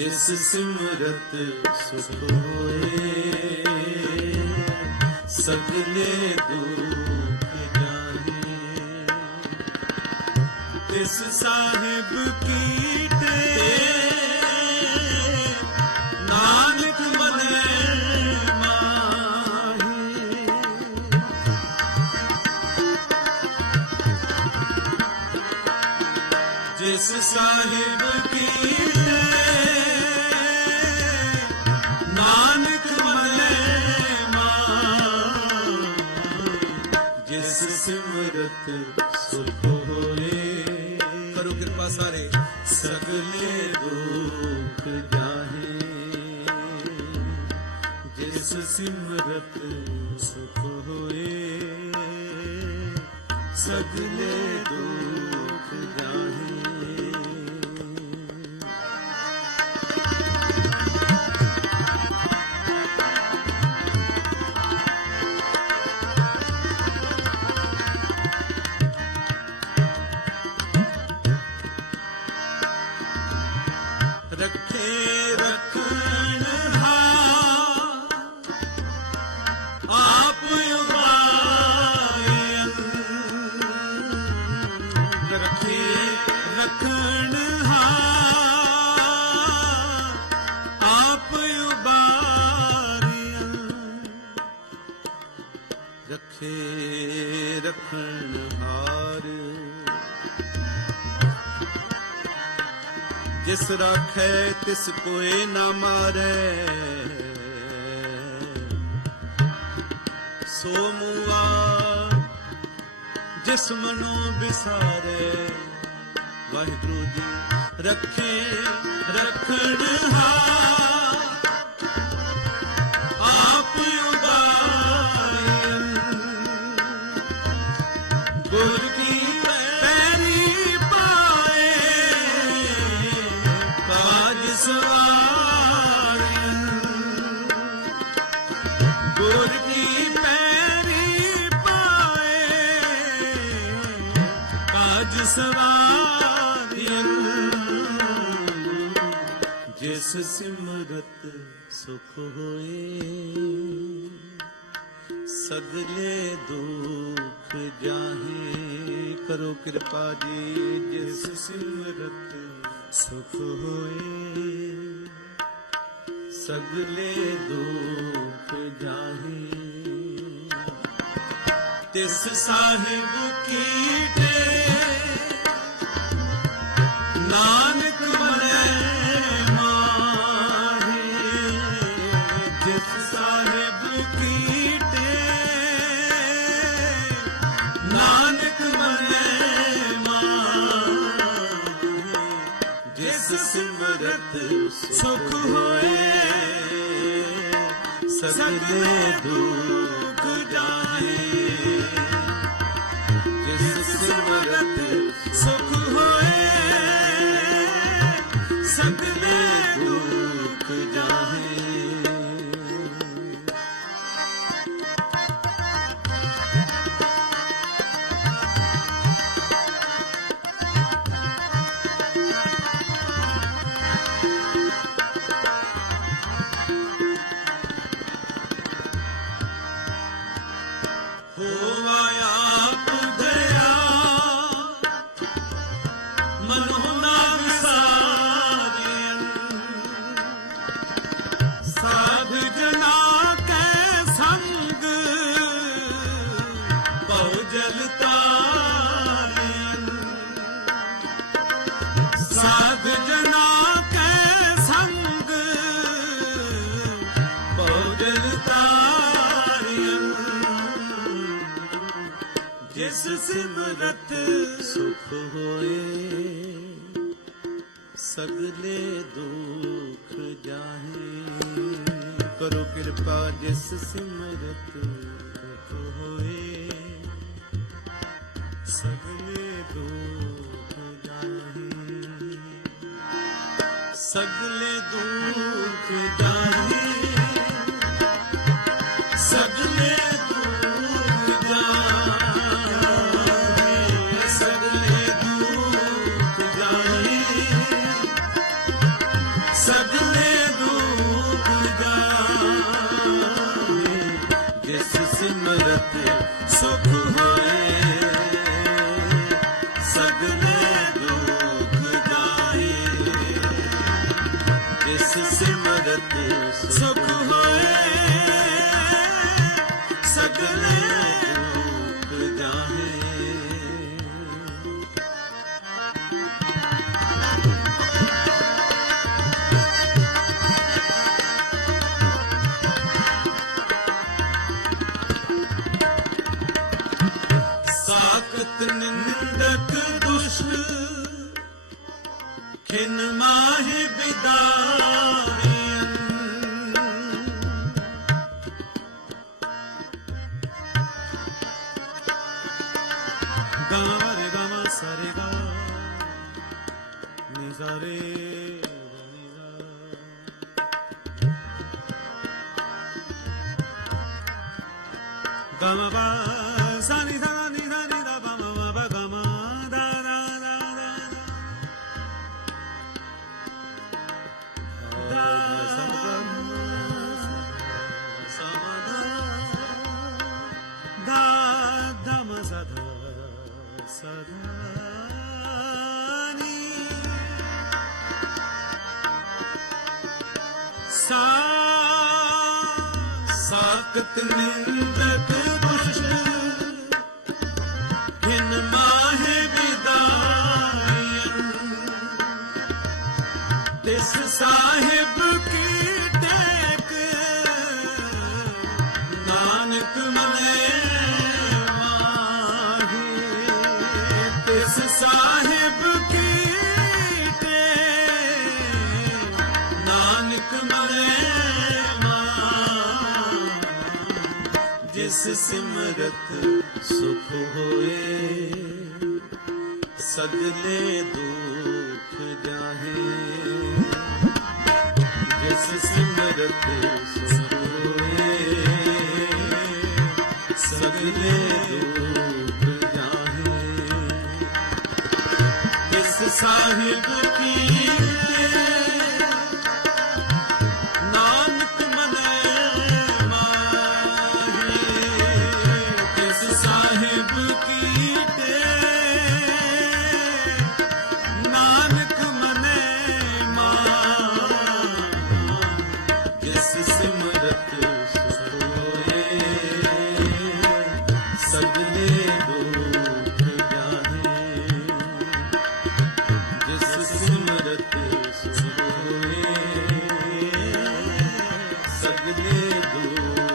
ਜਿਸ ਸਿਮਰਤ ਸੁਖ ਸਗਲੇ ਦੁਖ ਜਾਹੇ ਤਿਸ ਸਾਹਿਬ ਕੀ ਨਾਨਕ ਮਨੇ ਮਾਹੀ। ਜਿਸ ਸਾਹਿਬ ਕੀ ਸਾਰੇ ਸਗਲੇ ਦੁਖ ਜਾਹੇ। ਜਿਸ ਸਿਮਰਤ ਸੁਖ ਹੋਏ ਸਗਲੇ ਦੁਖ ਰੱਖੇ ਰੱਖ ਜਿਸ ਰਾਖੈ ਤਿਸ ਕੋਏ ਨਾ ਮਾਰੈ। ਸੋ ਮੁਆ ਜਿਸ ਮਨੋ ਵਿਸਾਰੈ, ਵਾਹਿਗੁਰੂ ਜੀ ਰੱਖੇ, ਰਖਣ ਹਾਰ ਸੁਖ ਹੋਏ ਸਗਲੇ ਦੁਖ ਜਾਹੇ। ਕਰੋ ਕਿਰਪਾ ਜੀ, ਜਿਸ ਸਿਮਰਤ ਸੁਖ ਹੋਏ। ਸਗਲੇ ਦੁਖ ਜਾਹੇ, ਤਿਸ ਸਾਹਿਬ ਕੀ ਸਾਹਿਬ ਕੀ ਨਾਨਕ ਮਨੇ ਮਾਹੀ ਜਿਸ ਸਿਮਰਤ ਸੁਖ ਹੋਏ ਸਗਲੇ ਦੁਖ ਜਾਏ। ਜਿਸ ਸਿਮਰਤ ਸੁਖ ਹੋਏ, ਸਗਲੇ ਦੁਖ ਜਾਹੇ। ਕਰੋ ਕਿਰਪਾ ਜਿਸ ਸਿਮਰਤ ਸੁਖ ਹੋਏ, ਸਗਲੇ ਦੁਖ ਜਾਹੇ। ਸਗਲੇ ਦੁਖ ਜਾਹੇ ਸਗਲੇ ਖਿਨ ਮਾਹਿ ਬਿਦਾਰੀਨ ਗਾਰੇ ਗਾਮਾ ਸਰੇ ਗਾ ਨੀ Gama ba sa ni ਸਾ ਸਾਕਤ ਨਿੰਦਕ ਦੁਸ਼ਟ ਹਿਨ ਮਾਹੇ ਵਿਦਾਇਨ ਤਿਸ ਸਾਹਿਬ ਕੀ ਜਿਸ ਸਿਮਰਤ ਸੁਖ ਹੋਏ ਸਗਲੇ ਦੁਖ ਜਾਹੇ। ਜਿਸ ਸਿਮਰਤ ਸੁਖ ਹੋਏ ਸਗਲੇ ਦੁਖ ਜਾਹੇ। ਇਸ ਸਾਹਿਬ ਤਿਸ ਸਿਮਰਤ ਹੋਏ ਸਗਲੇ ਦੁਖ ਜਾਹੇ। ਜਿਸ ਸਿਮਰਤ ਹੋਏ ਸਗਲੇ ਦੁਖ